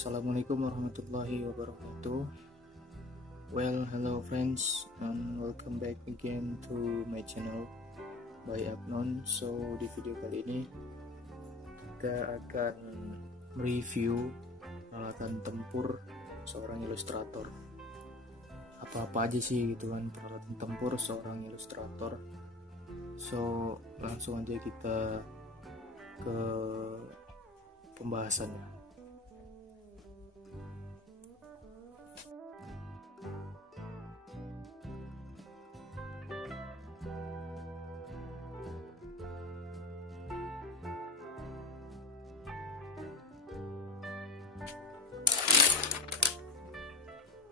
Assalamualaikum warahmatullahi wabarakatuh. Well, hello friends, and welcome back again to my channel by Abnon. So di video kali ini kita akan mereview peralatan tempur seorang ilustrator. Apa-apa aja sih gitu kan peralatan tempur seorang ilustrator. So langsung aja kita ke pembahasannya.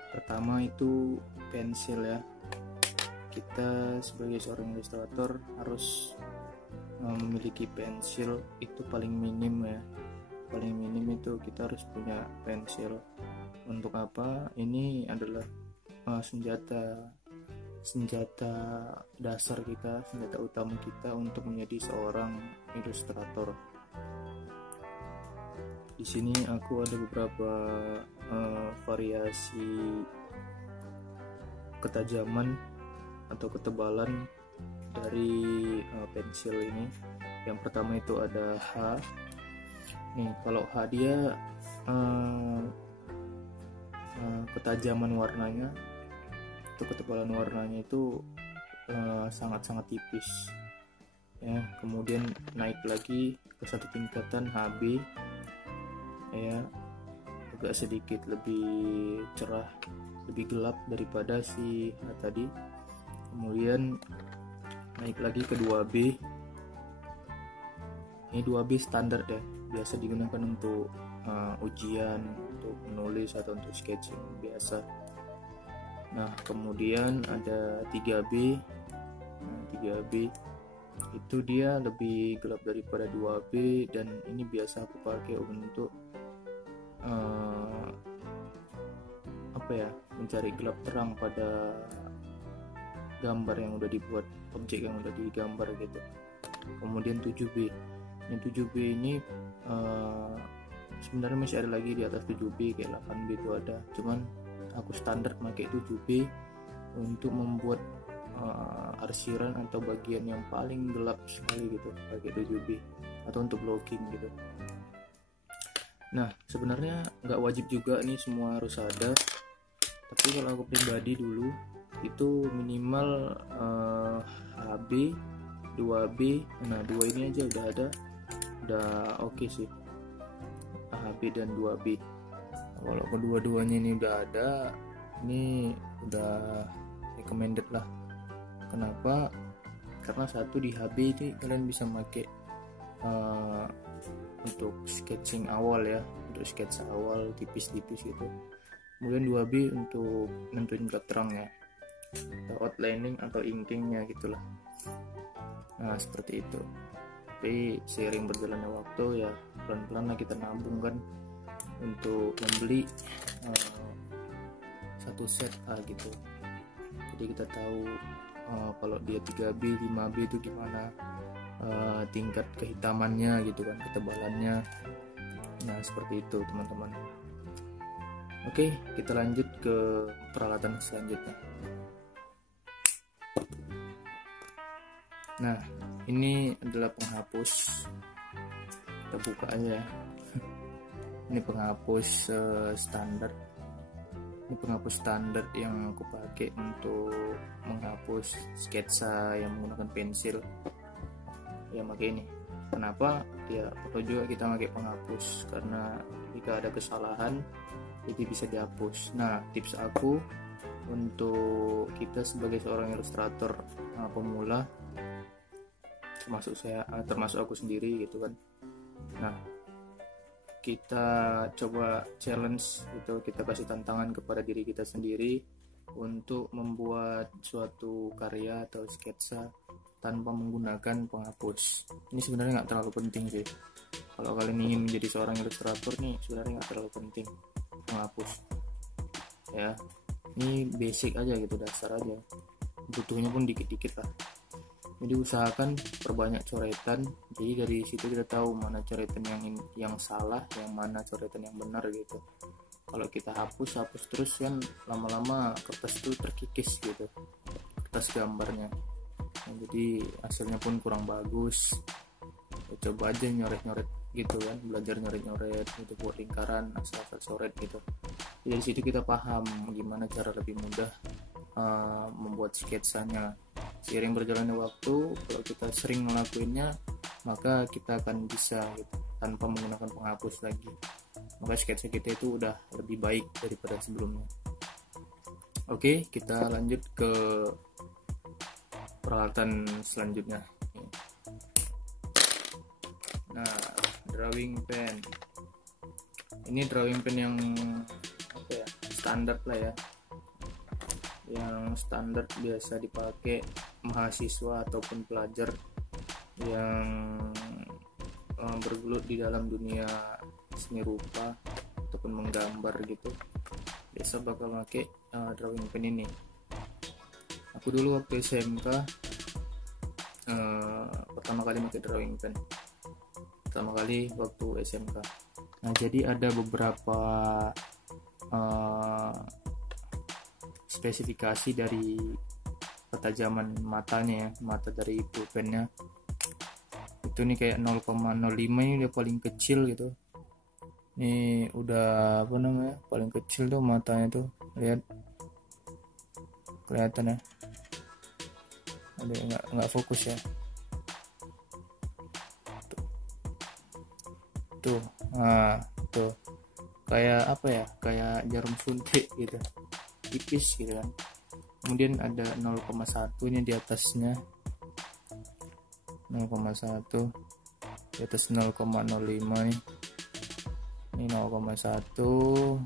Pertama itu pensil ya. Kita sebagai seorang ilustrator harus memiliki pensil, itu paling minim ya. Paling minim itu kita harus punya pensil. Untuk apa? Ini adalah senjata dasar kita, senjata utama kita untuk menjadi seorang ilustrator. Di sini aku ada beberapa variasi ketajaman atau ketebalan dari pensil ini. Yang pertama itu ada H. Nih, kalau H dia ketajaman warnanya, itu ketebalan warnanya itu sangat-sangat tipis. Ya, kemudian naik lagi ke satu tingkatan HB. Ya, agak sedikit lebih cerah, lebih gelap daripada si H tadi. Kemudian naik lagi ke 2B. Ini 2B standar ya, biasa digunakan untuk ujian, untuk menulis atau untuk sketching biasa. Nah, kemudian ada 3B. Nah, 3B itu dia lebih gelap daripada 2B, dan ini biasa aku pakai untuk mencari gelap terang pada gambar yang udah dibuat, objek yang udah digambar gitu. Kemudian 7B. Ini 7B ini sebenarnya masih ada lagi di atas 7B, kayak 8B itu ada. Cuman aku standar pakai 7B untuk membuat arsiran atau bagian yang paling gelap sekali gitu, pakai 7B, atau untuk blocking gitu. Nah, sebenarnya nggak wajib juga nih semua harus ada, tapi kalau aku pribadi dulu itu minimal HB, 2B. Nah, 2 ini aja udah oke sih, HB dan 2B. Kalau kedua-duanya ini udah ada, ini udah recommended lah. Kenapa? Karena satu, di HB ini kalian bisa pakai untuk sketching awal ya, untuk sketsa awal tipis-tipis gitu. Kemudian 2B untuk nentuin gelap terang ya, atau outlining atau inkingnya gitulah. Nah, seperti itu. Tapi seiring berjalannya waktu ya, pelan-pelan lah kita nabung kan untuk membeli satu set gitu. Jadi kita tahu kalau dia 3B, 5B itu gimana tingkat kehitamannya gitu kan, ketebalannya. Nah, seperti itu teman-teman. Oke, kita lanjut ke peralatan selanjutnya. Nah, ini adalah penghapus. Kita buka aja ya. Ini penghapus standar. Ini penghapus standar yang aku pakai untuk menghapus sketsa yang menggunakan pensil. Ya, pakai ini. Kenapa? Ya, perlu juga kita pakai penghapus, karena jika ada kesalahan jadi bisa dihapus. Nah, tips aku untuk kita sebagai seorang ilustrator pemula, termasuk aku sendiri gitu kan. Nah, kita coba challenge gitu, kita kasih tantangan kepada diri kita sendiri untuk membuat suatu karya atau sketsa tanpa menggunakan penghapus. Ini sebenarnya nggak terlalu penting sih. Kalau kalian ingin menjadi seorang ilustrator nih, sebenarnya nggak terlalu penting menghapus ya. Ini basic aja gitu, dasar aja, butuhnya pun dikit-dikit lah. Jadi usahakan perbanyak coretan, jadi dari situ kita tahu mana coretan yang salah, yang mana coretan yang benar gitu. Kalau kita hapus terus kan lama-lama kertas itu terkikis gitu, kertas gambarnya. Nah, jadi hasilnya pun kurang bagus. Ya, coba aja nyoret-nyoret gitu kan, belajar nyoret-nyoret gitu buat lingkaran, asal-asal coret gitu. Jadi dari situ kita paham gimana cara lebih mudah membuat sketsanya. Seiring berjalannya waktu, kalau kita sering melakukannya, maka kita akan bisa gitu, tanpa menggunakan penghapus lagi. Maka sketsa kita itu udah lebih baik daripada sebelumnya. Oke, kita lanjut ke peralatan selanjutnya. Nah, drawing pen. Ini drawing pen yang standar lah ya, yang standar biasa dipakai mahasiswa ataupun pelajar yang bergelut di dalam dunia seni rupa ataupun menggambar gitu. Biasa bakal pakai drawing pen ini. Aku dulu waktu SMK pertama kali pakai drawing pen, pertama kali waktu SMK. Nah, jadi ada beberapa spesifikasi dari ketajaman matanya ya, mata dari pulpennya itu nih kayak 0,05 ini udah paling kecil gitu. Ini udah paling kecil tuh matanya tuh, lihat, kelihatan ya. Ada nggak fokus ya, tuh. Nah, tuh kayak kayak jarum suntik gitu, tipis gitu kan. Kemudian ada 0,1 ini di atasnya, 0,1 di atas 0,05 nih. Ini 0,1,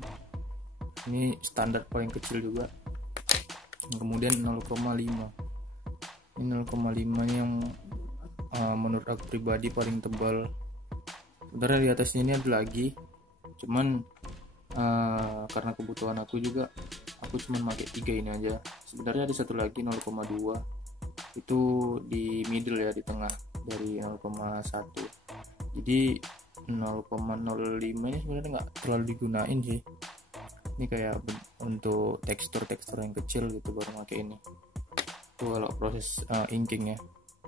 ini standar paling kecil juga. Kemudian 0,5, ini 0,5 nih yang menurut aku pribadi paling tebal. Sebenarnya di atasnya ini ada lagi, cuman karena kebutuhan aku juga, aku cuma pakai 3 ini aja. Sebenarnya ada satu lagi 0,2, itu di middle ya, di tengah dari 0,1. Jadi 0,05 ini sebenarnya nggak terlalu digunain sih. Ini kayak untuk tekstur yang kecil gitu baru pakai ini. Itu kalau proses inking ya.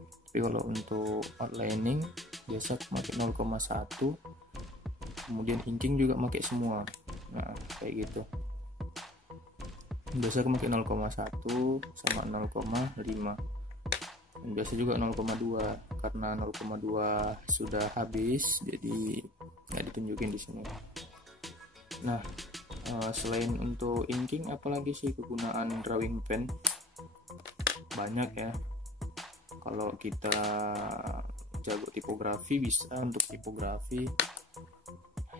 Tapi kalau untuk outlining biasa aku pakai 0,1. Kemudian inking juga pakai semua. Nah, kayak gitu. Biasa aku pakai 0,1 sama 0,5. Dan biasa juga 0,2, karena 0,2 sudah habis jadi nggak ditunjukin di sini. Nah, selain untuk inking, apalagi sih kegunaan drawing pen? Banyak ya. Kalau kita jago tipografi, bisa untuk tipografi,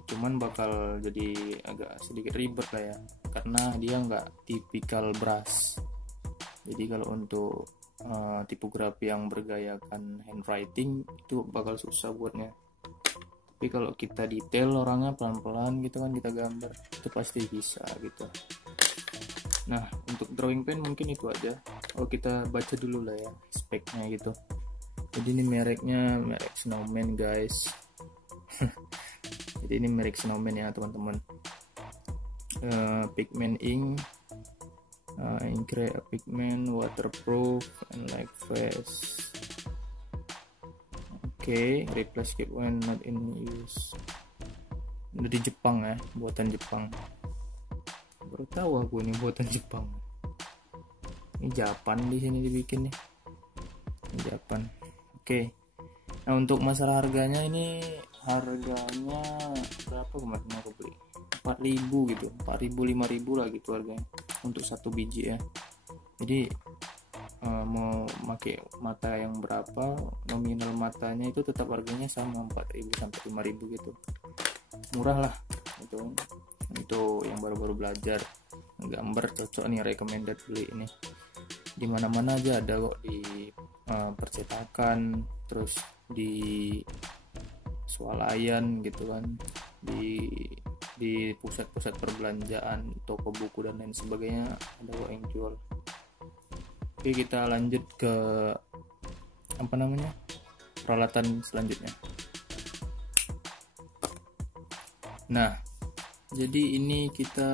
cuman bakal jadi agak sedikit ribet lah ya, karena dia nggak tipikal brush. Jadi kalau untuk tipografi yang bergayakan handwriting itu bakal susah buatnya. Tapi kalau kita detail orangnya, pelan-pelan gitu kan kita gambar, itu pasti bisa gitu. Nah, untuk drawing pen mungkin itu aja. Kalau kita baca dulu lah ya speknya gitu. Jadi ini mereknya merek Snowman guys. Jadi ini merek Snowman ya teman-teman. Pigment ink, pigment, waterproof, and like face. Oke, replace keep when not in use. Dari Jepang ya, buatan Jepang. Baru tahu aku ini buatan Jepang. Ini Japan di sini dibikin nih. Ini Japan. Oke. Nah, untuk masalah harganya, ini harganya berapa kemarin aku beli? 4.000 gitu, 4.000 5.000 lah gitu harganya untuk satu biji ya. Jadi mau pakai mata yang berapa, nominal matanya itu tetap harganya sama, 4.000 sampai 5.000 gitu. Murah lah itu. Untuk yang baru-baru belajar gambar cocok nih, recommended beli ini. Di mana-mana aja ada kok, di percetakan, terus di swalayan gitu kan, di pusat-pusat perbelanjaan, toko buku dan lain sebagainya ada kok yang jual. Oke, kita lanjut ke apa namanya, peralatan selanjutnya. Nah, jadi ini kita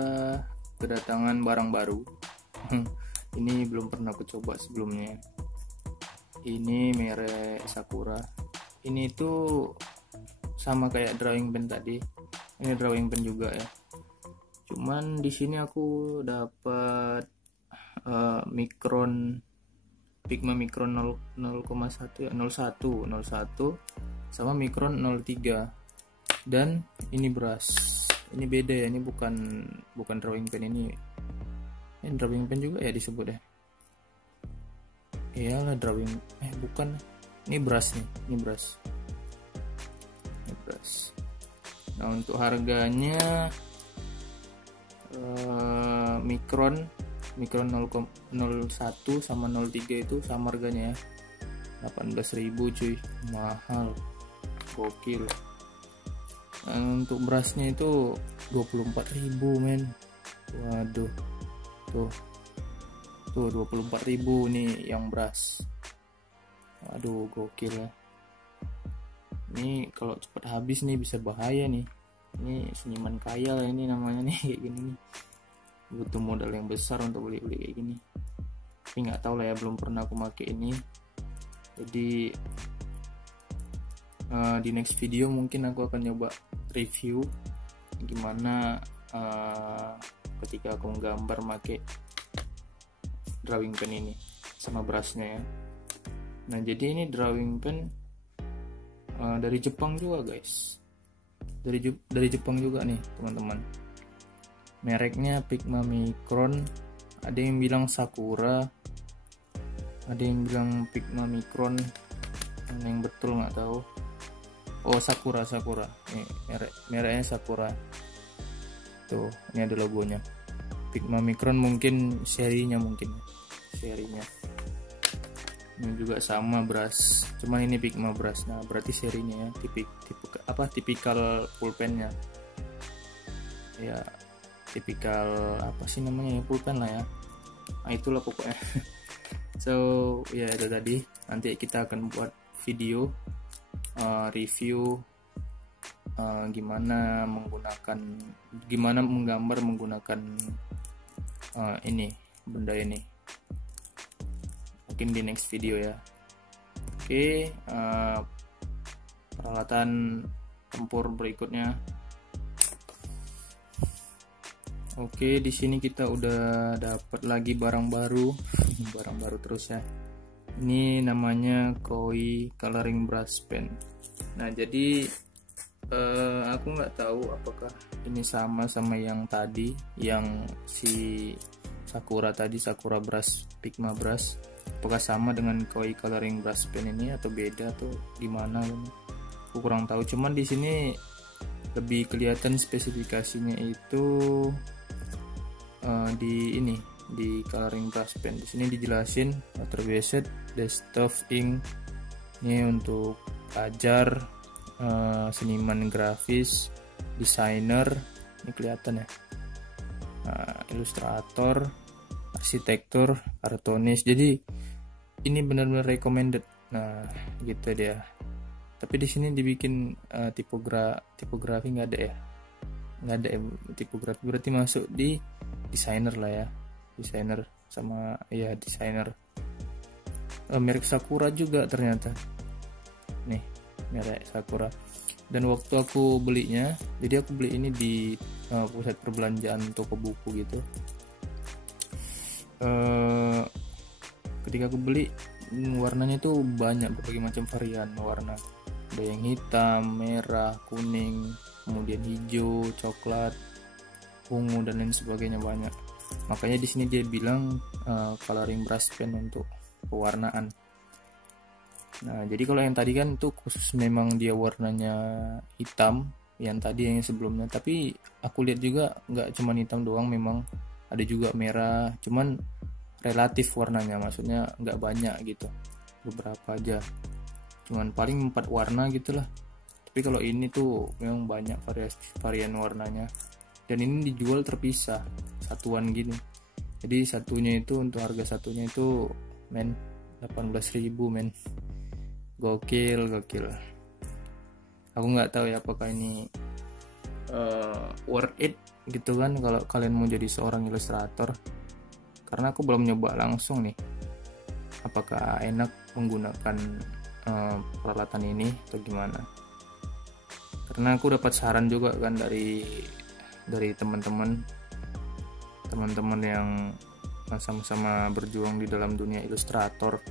kedatangan barang baru. Ini belum pernah aku coba sebelumnya. Ini merek Sakura. Ini tuh sama kayak drawing pen tadi. Ini drawing pen juga ya. Cuman di sini aku dapat Micron, Pigma Micron 0,1 ya, 01 sama Micron 03. Dan ini brush. Ini beda ya, ini bukan drawing pen ini. Ini drawing pen juga ya disebut ya. Iyalah drawing, bukan. Ini brush nih, ini brush. Ini brush. Nah, untuk harganya Micron 01 sama 03 itu sama harganya ya. 18.000 cuy, mahal. Gokil. Untuk brushnya itu 24.000 men. Waduh, tuh 24.000 nih yang brush. Waduh, gokil ya. Ini kalau cepat habis nih bisa bahaya nih. Ini seniman kaya lah ini namanya nih, kayak gini nih. Butuh modal yang besar untuk beli kayak gini. Tapi nggak tahu lah ya, belum pernah aku pakai ini. Jadi di next video mungkin aku akan nyoba review gimana ketika aku menggambar pakai drawing pen ini sama brushnya ya. Nah, jadi ini drawing pen dari Jepang juga guys, dari Jepang juga nih teman-teman. Mereknya Pigma Micron. Ada yang bilang Sakura, ada yang bilang Pigma Micron. Yang betul nggak tahu. Oh, Sakura. Ini mereknya Sakura. Tuh, ini ada logonya. Pigma Micron mungkin serinya. Ini juga sama brush, cuman ini Pigma brush. Nah, berarti serinya ya, tipikal pulpennya. Ya, tipikal apa sih namanya ya, pulpen lah ya. Nah, itulah pokoknya. So, ya itu tadi. Nanti kita akan buat video review gimana menggambar menggunakan ini benda ini, mungkin di next video ya. Oke, peralatan tempur berikutnya. Oke, di sini kita udah dapat lagi barang baru terus ya. Ini namanya Koi Coloring Brush Pen. Nah, jadi aku nggak tahu apakah ini sama yang tadi, yang si Sakura tadi, Sakura Brush, Pigma Brush. Apakah sama dengan Koi Coloring Brush Pen ini atau beda atau gimana? Aku kurang tahu. Cuman di sini lebih kelihatan spesifikasinya itu di coloring brush pen. Di sini dijelasin water based, desktop ink. Ini untuk pelajar, seniman grafis, desainer. Ini kelihatan ya. Ilustrator, arsitektur, kartunis. Jadi ini benar-benar recommended. Nah, gitu dia. Tapi di sini dibikin tipografi nggak ada ya. Nggak ada tipografi, berarti masuk di desainer lah ya. Desainer sama ya desainer. Merek Sakura juga ternyata. Nih, merek Sakura. Dan waktu aku belinya, jadi aku beli ini di pusat perbelanjaan toko buku gitu. Ketika aku beli, warnanya tuh banyak, berbagai macam varian warna. Ada yang hitam, merah, kuning, kemudian hijau, coklat, ungu dan lain sebagainya, banyak. Makanya di sini dia bilang coloring brush pen untuk pewarnaan. Nah, jadi kalau yang tadi kan tuh khusus memang dia warnanya hitam, yang tadi yang sebelumnya. Tapi aku lihat juga nggak cuma hitam doang, memang ada juga merah. Cuman relatif warnanya, maksudnya nggak banyak gitu, beberapa aja. Cuman paling 4 warna gitulah. Tapi kalau ini tuh memang banyak varian warnanya. Dan ini dijual terpisah, satuan gini. Jadi satunya itu, untuk harga satunya itu 18.000 men. gokil. Aku nggak tahu ya apakah ini worth it gitu kan kalau kalian mau jadi seorang ilustrator, karena aku belum nyoba langsung nih apakah enak menggunakan peralatan ini atau gimana. Karena aku dapat saran juga kan dari teman-teman yang sama-sama berjuang di dalam dunia ilustrator.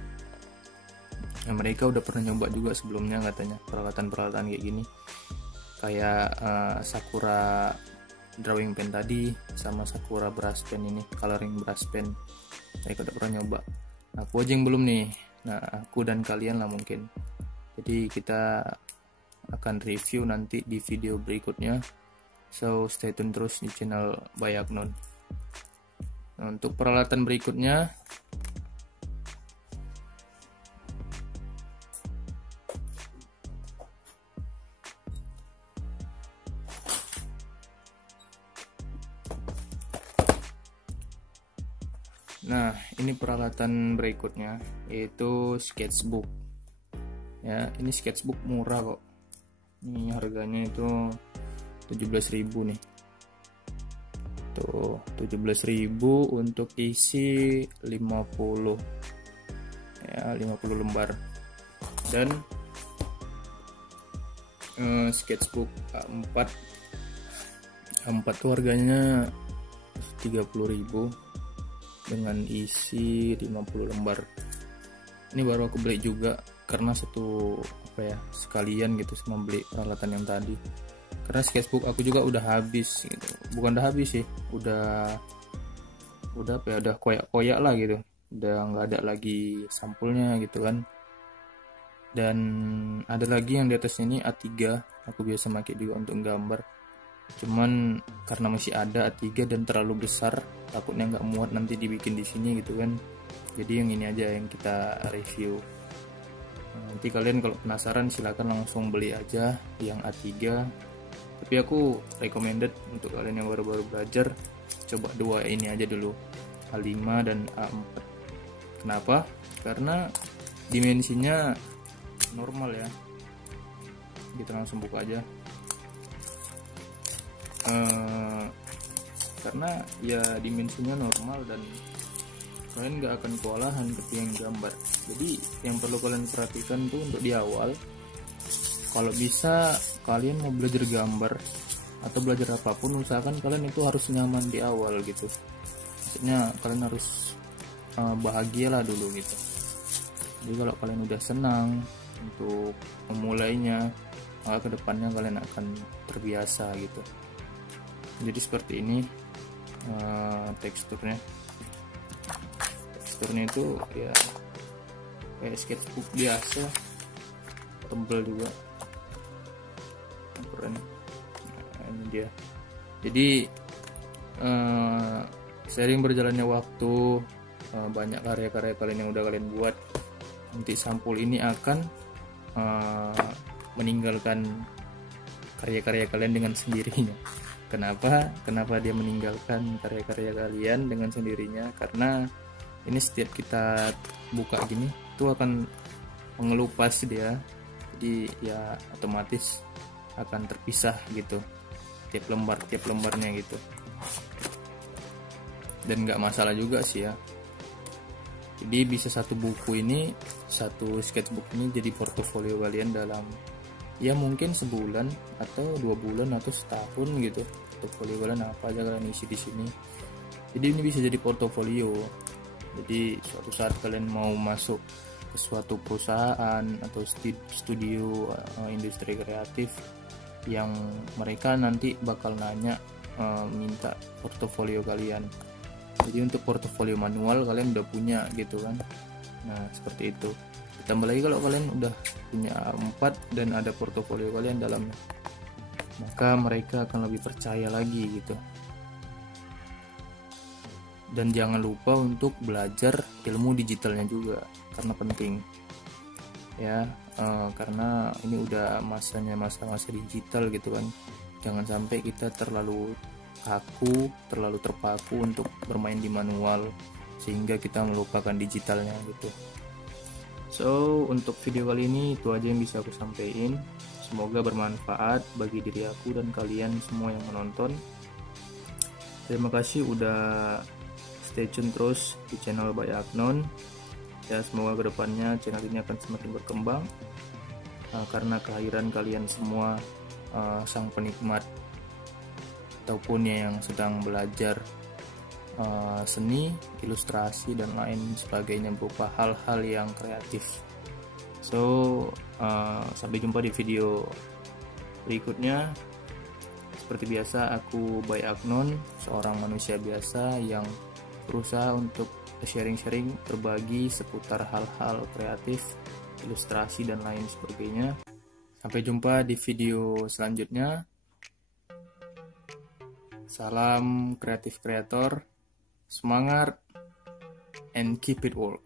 Ya, mereka udah pernah nyoba juga sebelumnya katanya peralatan kayak gini, kayak Sakura drawing pen tadi sama Sakura brush pen ini, coloring brush pen. Mereka udah pernah nyoba. Aku aja yang belum nih. Nah, aku dan kalian lah mungkin. Jadi kita akan review nanti di video berikutnya. So stay tune terus di channel Bayaknon. Nah, untuk peralatan berikutnya ini peralatan berikutnya yaitu sketchbook. Ya, ini sketchbook murah kok. Ini harganya itu 17.000 nih. Tuh, 17.000 untuk isi 50. Ya, 50 lembar. Dan sketchbook A4 tuh harganya 30.000 dengan isi 50 lembar. Ini baru aku beli juga karena sekalian gitu sama beli peralatan yang tadi. Karena sketchbook aku juga udah habis gitu. Bukan udah habis sih, udah koyak lah gitu. Udah nggak ada lagi sampulnya gitu kan. Dan ada lagi yang di atasnya ini A3, aku biasa pakai juga untuk gambar. Cuman karena masih ada A3 dan terlalu besar, takutnya nggak muat nanti dibikin di sini gitu kan. Jadi yang ini aja yang kita review. Nanti kalian kalau penasaran silahkan langsung beli aja yang A3. Tapi aku recommended untuk kalian yang baru-baru belajar, coba dua ini aja dulu, A5 dan A4. Kenapa? Karena dimensinya normal ya. Kita langsung buka aja. Karena ya dimensinya normal dan kalian nggak akan kewalahan ketika gambar. Jadi yang perlu kalian perhatikan tuh untuk di awal, kalau bisa kalian mau belajar gambar atau belajar apapun, usahakan kalian itu harus nyaman di awal gitu. Maksudnya kalian harus bahagialah dulu gitu. Jadi kalau kalian udah senang untuk memulainya, maka kedepannya kalian akan terbiasa gitu. Jadi seperti ini teksturnya itu ya kayak sketchbook biasa, tebal juga, keren. Nah, ini dia. Jadi sering berjalannya waktu, banyak karya-karya kalian yang udah kalian buat, nanti sampul ini akan meninggalkan karya-karya kalian dengan sendirinya. Kenapa dia meninggalkan karya-karya kalian dengan sendirinya? Karena ini setiap kita buka gini itu akan mengelupas dia, jadi ya otomatis akan terpisah gitu tiap lembarnya gitu. Dan nggak masalah juga sih ya. Jadi bisa satu sketchbook ini jadi portofolio kalian dalam ya mungkin sebulan atau 2 bulan atau setahun gitu. Portofolio kalian apa aja kalian isi di sini. Jadi ini bisa jadi portofolio. Jadi suatu saat kalian mau masuk ke suatu perusahaan atau studio industri kreatif yang mereka nanti bakal nanya minta portofolio kalian. Jadi untuk portofolio manual kalian udah punya gitu kan. Nah seperti itu. Ditambah lagi kalau kalian udah punya A4 dan ada portofolio kalian dalamnya, maka mereka akan lebih percaya lagi gitu. Dan jangan lupa untuk belajar ilmu digitalnya juga, karena penting ya. Karena ini udah masa digital gitu kan. Jangan sampai kita terlalu terpaku untuk bermain di manual sehingga kita melupakan digitalnya gitu. So, untuk video kali ini itu aja yang bisa aku sampaikan. Semoga bermanfaat bagi diri aku dan kalian semua yang menonton. Terima kasih udah stay tune terus di channel Bayi Agnon. Ya, semoga kedepannya channel ini akan semakin berkembang karena kehadiran kalian semua, sang penikmat ataupun yang sedang belajar seni, ilustrasi dan lain sebagainya berupa hal-hal yang kreatif. So, sampai jumpa di video berikutnya. Seperti biasa, aku Bayi Agnon, seorang manusia biasa yang berusaha untuk sharing-sharing, berbagi seputar hal-hal kreatif, ilustrasi dan lain sebagainya. Sampai jumpa di video selanjutnya. Salam kreatif kreator. Semangat and keep it work.